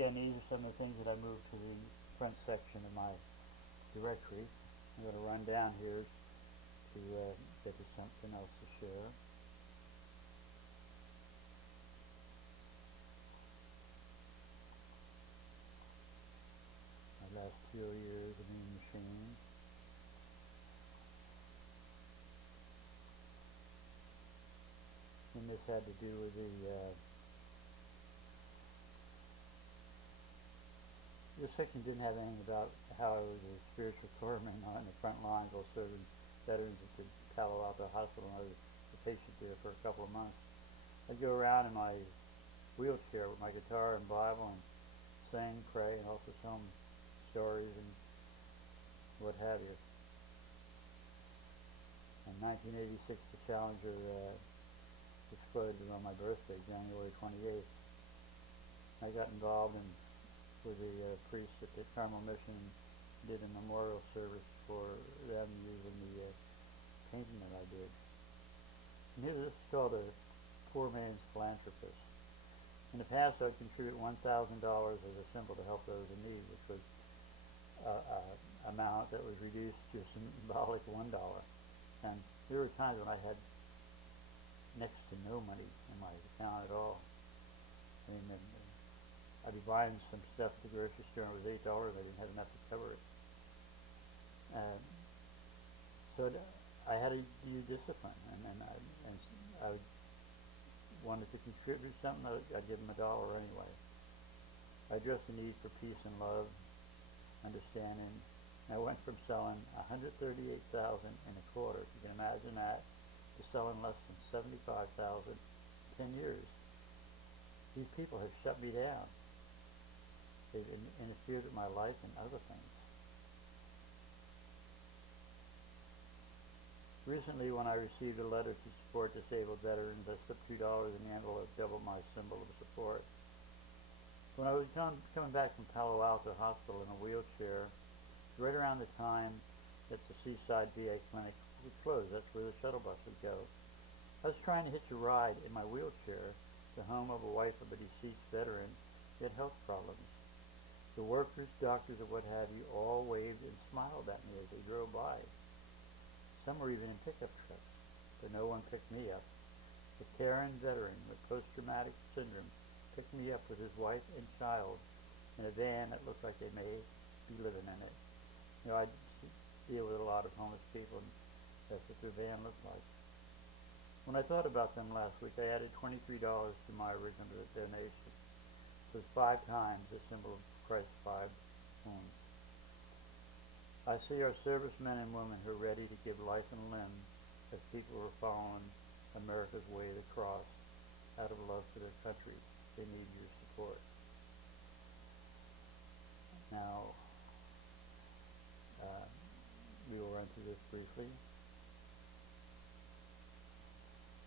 again, these are some of the things that I moved to the front section of my directory. I'm going to run down here to get to something else to share. My last 2 years of Mean Machine. And this had to do with this section didn't have anything about how I was a spiritual corpsman on the front lines while serving veterans at the Palo Alto Hospital, and I was a patient there for a couple of months. I'd go around in my wheelchair with my guitar and Bible and sing, pray, and also tell them stories and what have you. In 1986, the Challenger exploded on my birthday, January 28th. I got involved with the priest at the Carmel Mission and did a memorial service for them using the painting that I did. And here, this is called a poor man's philanthropist. In the past, I would contribute $1,000 as a symbol to help those in need, which was an amount that was reduced to a symbolic $1. And there were times when I had next to no money in my account at all. I mean, I'd be buying some stuff at the grocery store and it was $8. I didn't have enough to cover it. So I had to use discipline, and I wanted to contribute something. I'd give them $1 anyway. I addressed the needs for peace and love, understanding. And I went from selling $138,000 in a quarter, if you can imagine that, to selling less than $75,000 in 10 years. These people have shut me down. They've interfered with my life and other things. Recently, when I received a letter to support disabled veterans, I slipped $2 in the envelope, doubled my symbol of support. When I was coming back from Palo Alto Hospital in a wheelchair, right around the time that the Seaside VA clinic would close. That's where the shuttle bus would go. I was trying to hitch a ride in my wheelchair to home of a wife of a deceased veteran who had health problems. The workers, doctors, or what have you, all waved and smiled at me as they drove by. Some were even in pickup trucks, but no one picked me up. A caring veteran with post-traumatic syndrome picked me up with his wife and child in a van that looked like they may be living in it. You know, I deal with a lot of homeless people, and that's what their van looked like. When I thought about them last week, I added $23 to my original donation. It was 5 times the symbol of Christ's 5 wounds. I see our servicemen and women who are ready to give life and limb as people who are following America's way of the cross out of love for their country. They need your support. Now, we will run through this briefly.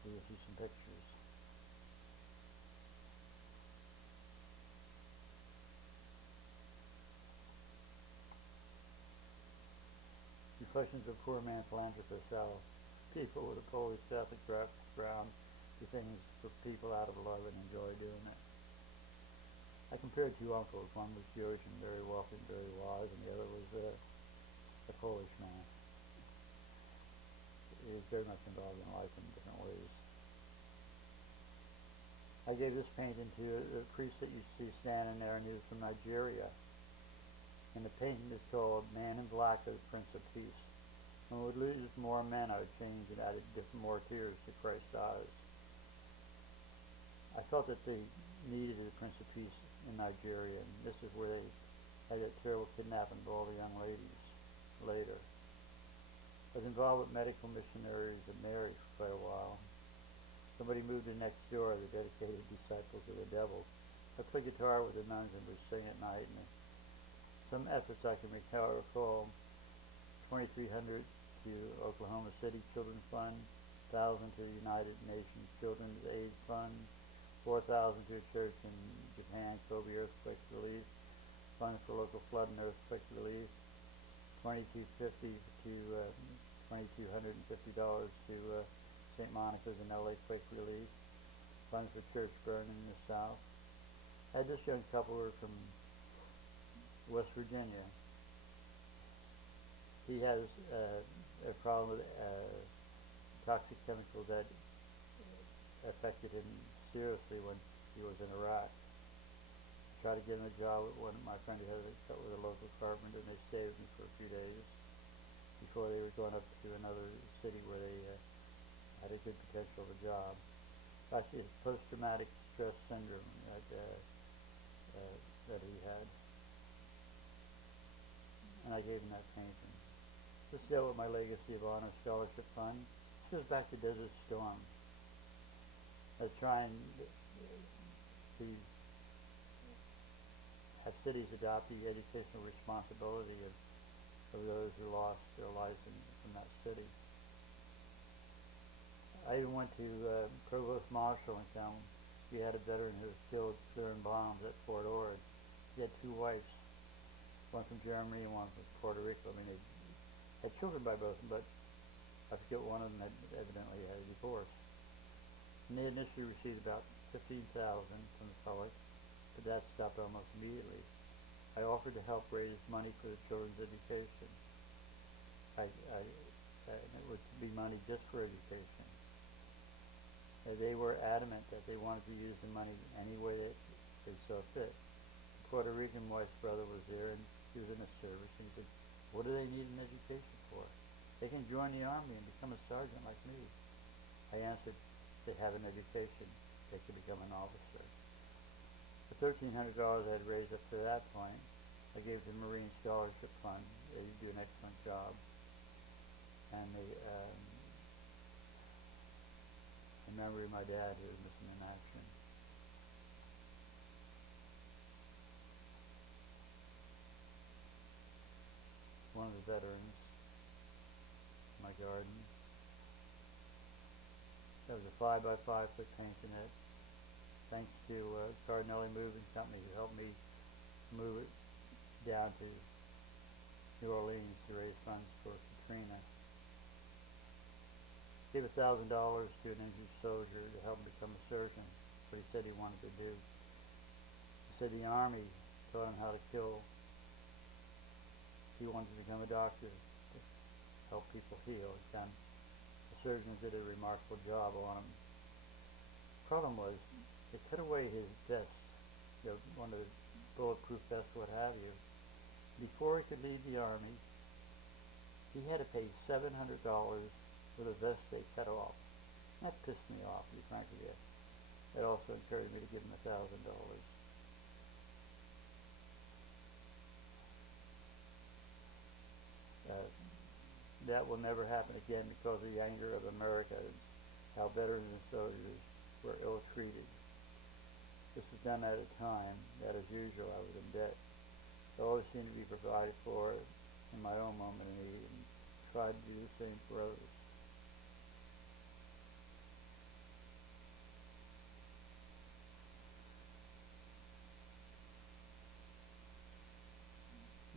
We will see some pictures. Reflections of Poor Man Philanthropist, how people with a Polish Catholic background do things for people out of love and enjoy doing it. I compared 2 uncles. One was Jewish and very wealthy and very wise, and the other was a Polish man. He was very much involved in life in different ways. I gave this painting to a priest that you see standing there, and he was from Nigeria. And the painting is called Man in Black, the Prince of Peace. When we would lose more men, I would change and add more tears to Christ's eyes. I felt that they needed a Prince of Peace in Nigeria, and this is where they had that terrible kidnapping of all the young ladies later. I was involved with medical missionaries at Mary for quite a while. Somebody moved in next door, the dedicated disciples of the devil. I played guitar with the nuns and would sing at night, and some efforts I can recall, 2,300 to Oklahoma City Children's Fund, 1,000 to the United Nations Children's Aid Fund, 4,000 to a church in Japan, Kobe Earthquake Relief, funds for local flood and earthquake relief, $2,250 to $2,250 to St. Monica's and LA Quake Relief, funds for church burning in the South, I had this young couple who were from West Virginia. He has a problem with toxic chemicals that affected him seriously when he was in Iraq. I tried to get him a job with my friend who had with a local carpenter, and they stayed with me for a few days before they were going up to another city where they had a good potential of a job. Actually, it's post-traumatic stress syndrome that he had, and I gave him that painting. This dealt with my Legacy of Honor Scholarship Fund. This goes back to Desert Storm. I was trying to have cities adopt the educational responsibility of those who lost their lives from that city. I even went to Provost Marshall in town. We had a veteran who was killed clearing bombs at Fort Ord. He had two wives, one from Germany and one from Puerto Rico. I mean, they had children by both of them, but I forget one of them had evidently had a divorce. And they initially received about $15,000 from the public, but that stopped almost immediately. I offered to help raise money for the children's education. It was to be money just for education. They were adamant that they wanted to use the money any way that they saw fit. The Puerto Rican wife's brother was there, and he was in the service, and he said, "What do they need an education for? They can join the Army and become a sergeant like me." I answered, "They have an education, they could become an officer." The $1,300 I had raised up to that point, I gave to the Marine Scholarship Fund. They do an excellent job. And in memory of my dad who was missing in action. One of the veterans in my garden. That was a 5x5 foot painting. Thanks to Cardinelli Moving Company who helped me move it down to New Orleans to raise funds for Katrina. Gave $1,000 to an injured soldier to help him become a surgeon, what he said he wanted to do. He said the Army taught him how to kill. He wanted to become a doctor to help people heal. And the surgeons did a remarkable job on him. Problem was, they cut away his vest, one of the bulletproof vests, what have you. Before he could leave the Army, he had to pay $700 for the vest they cut off. That pissed me off, to be frank with you. It also encouraged me to give him $1,000. That will never happen again because of the anger of Americans, how veterans and soldiers were ill-treated. This was done at a time that, as usual, I was in debt. I always seemed to be provided for in my own moment of need and tried to do the same for others.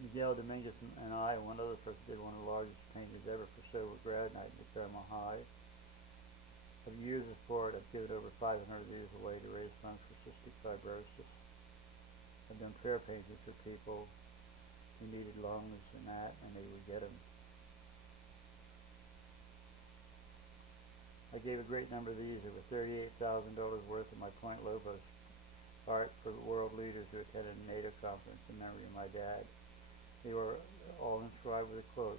Miguel Dominguez and I and one other person did one of the largest paintings ever for Sober Grad Night in Paramount High. For years of sport, I've given over 500 of these away to raise funds for cystic fibrosis. I've done prayer paintings for people who needed lungs and they would get them. I gave a great number of these, over $38,000 worth of my Point Lobos art for the world leaders who attended a NATO conference in memory of my dad. They were all inscribed with a quote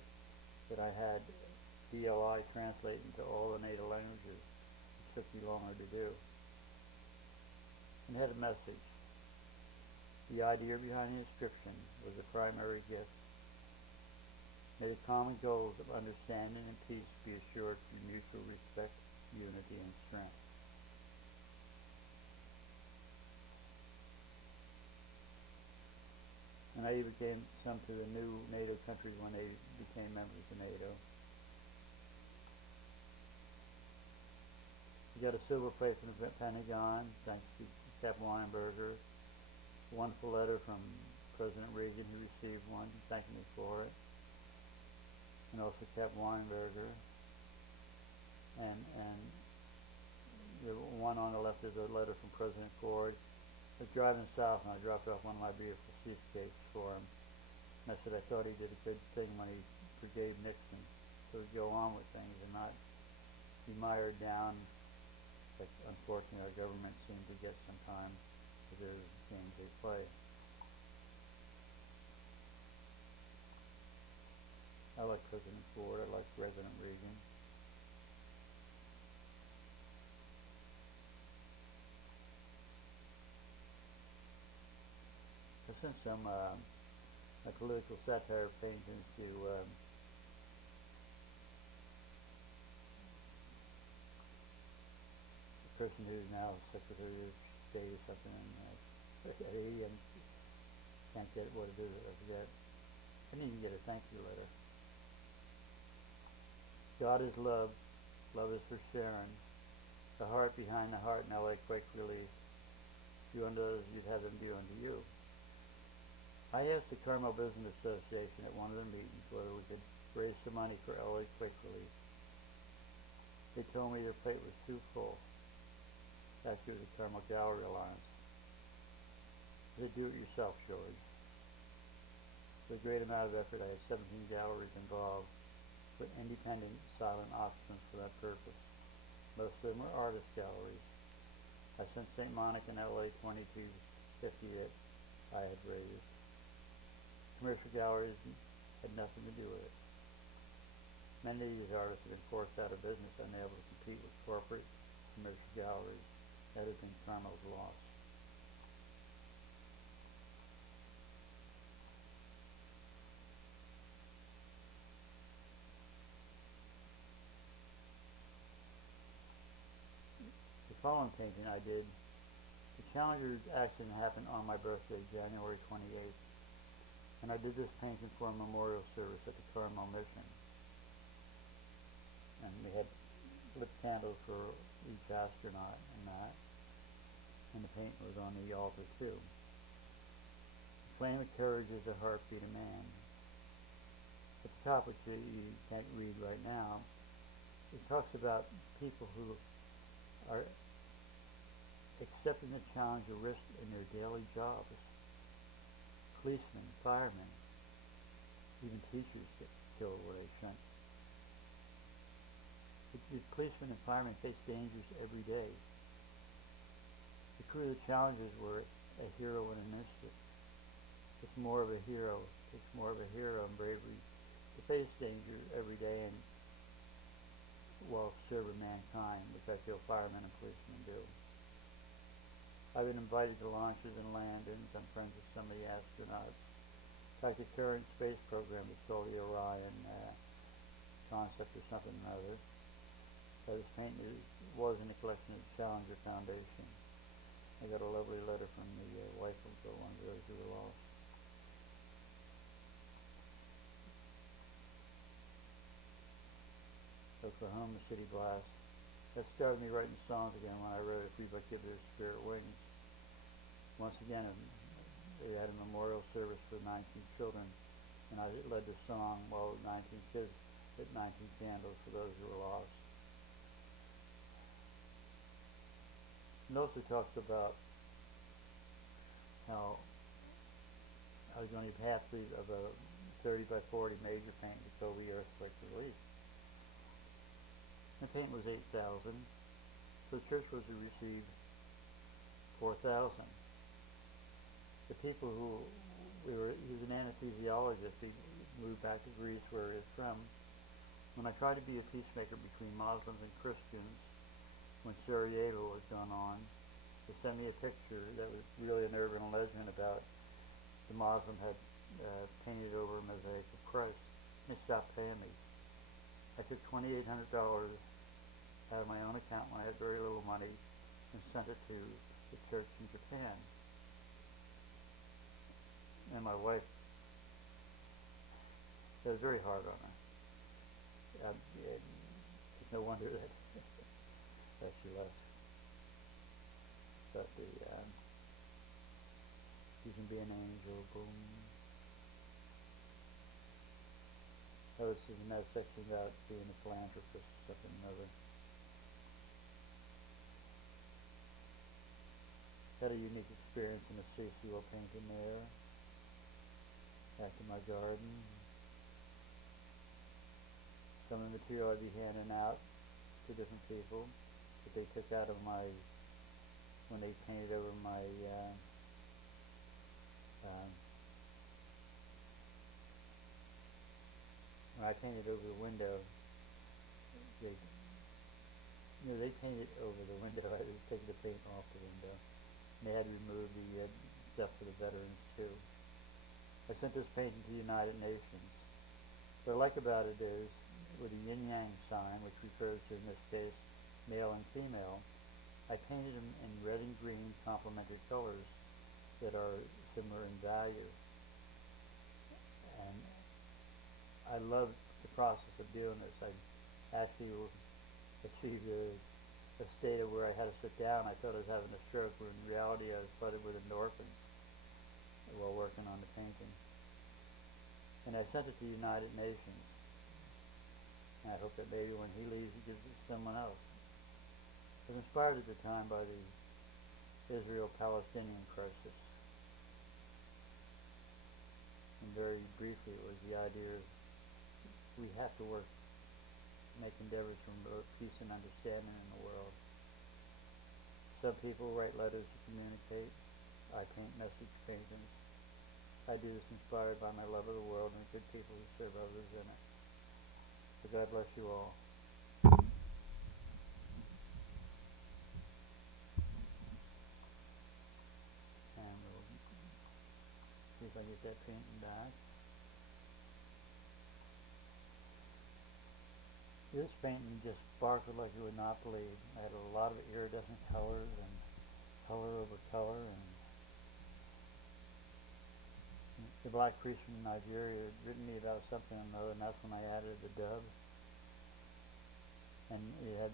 that I had BLI translate into all the NATO languages. It took me longer to do. And it had a message. The idea behind the inscription was the primary gift. May the common goals of understanding and peace be assured through mutual respect, unity, and strength. And I even gave some to the new NATO countries when they became members of NATO. We got a silver plate from the Pentagon, thanks to Cap Weinberger. A wonderful letter from President Reagan, who received one, thanking me for it. And also Cap Weinberger. And the one on the left is a letter from President Ford I was driving south and I dropped off one of my beautiful seascapes for him. And I said I thought he did a good thing when he forgave Nixon, so he'd go on with things and not be mired down that unfortunately our government seemed to get sometimes with their games they play. I like President Ford, I like President Reagan. I sent some political satire paintings to the person who's now Secretary of State or something, and can't get what it is, I forget. I didn't even get a thank you letter. God is love, love is for sharing. The heart behind the heart, now like quick relief. Do unto others, you'd have them do unto you. I asked the Carmel Business Association at one of their meetings whether we could raise some money for LA Quick Relief. They told me their plate was too full. Actually, it was the Carmel Gallery Alliance. They do it yourself, George. With a great amount of effort, I had 17 galleries involved with independent, silent options for that purpose. Most of them were artist galleries. I sent St. Monica and LA $22.50 that I had raised. Commercial galleries had nothing to do with it. Many of these artists have been forced out of business, unable to compete with corporate commercial galleries. That has been Carmel's loss. The following painting I did, the Challenger accident happened on my birthday, January 28th. And I did this painting for a memorial service at the Carmel Mission. And we had lit candles for each astronaut and that. And the paint was on the altar too. The flame of courage is the heartbeat of man. At the top, which you can't read right now, it talks about people who are accepting the challenge of risk in their daily jobs. Policemen, firemen, even teachers get killed where they shouldn't. The policemen and firemen face dangers every day. The crew of the Challengers were a hero in an instant. It's more of a hero. It takes more of a hero and bravery to face danger every day and while serving mankind, which I feel firemen and policemen do. I've been invited to launches and landings. I'm friends with some of the astronauts. In fact, the current space program is called the Orion concept or something or other. This painting was in the collection of the Challenger Foundation. I got a lovely letter from the wife of one of those who were lost. Oklahoma City Blast. That started me writing songs again when I wrote If We But Give Their Spirit Wings. Once again, they had a memorial service for 19 children, and I led the song while 19 kids lit 19 candles for those who were lost. It also talks about how I was going to pass through of a 30 by 40 major paint to Kobe earthquake relief. The paint was $8,000, so the church was to receive $4,000. The people he was an anesthesiologist, he moved back to Greece where he was from. When I tried to be a peacemaker between Muslims and Christians, when Sarajevo was going on, they sent me a picture that was really an urban legend about the Muslim had painted over a mosaic of Christ. They stopped paying me. I took $2,800 out of my own account when I had very little money and sent it to the church in Japan. And my wife, it was very hard on her. It's no wonder that that she left. But you can be an angel, boom. Oh, this is in that section about being a philanthropist or something or other. Had a unique experience in a Stacy Wall painting there. Back in my garden. Some of the material I'd be handing out to different people that they took out of my, when they painted over my um, when I painted over the window, they, they painted over the window. I was taking the paint off the window. And they had to remove the stuff for the veterans too. I sent this painting to the United Nations. What I like about it is, with the yin-yang sign, which refers to, in this case, male and female, I painted them in red and green complementary colors that are similar in value. And I love the process of doing this. I actually achieved a state of where I had to sit down. I thought I was having a stroke, when in reality I was flooded with endorphins while working on the painting. And I sent it to the United Nations. And I hope that maybe when he leaves he gives it to someone else. I was inspired at the time by the Israel-Palestinian crisis. And very briefly it was the idea of we have to work, make endeavors to promote peace and understanding in the world. Some people write letters to communicate. I paint message paintings. I do this inspired by my love of the world and the good people who serve others in it. So God bless you all. And we'll see if I get that painting back. This painting just sparkled like you would not believe. I had a lot of iridescent colors and color over color, and the black priest from Nigeria had written me about something or another, and that's when I added the dove. And it had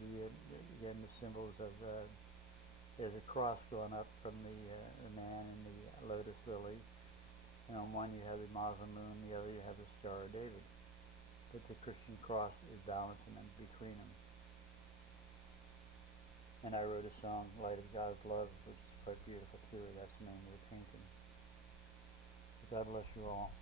again the symbols of there's a cross going up from the man in the lotus lily, and on one you have the Muslim moon, the other you have the Star of David. But the Christian cross is balancing them between them. And I wrote a song, Light of God's Love, which is quite beautiful too. That's the name of the painting. So God bless you all.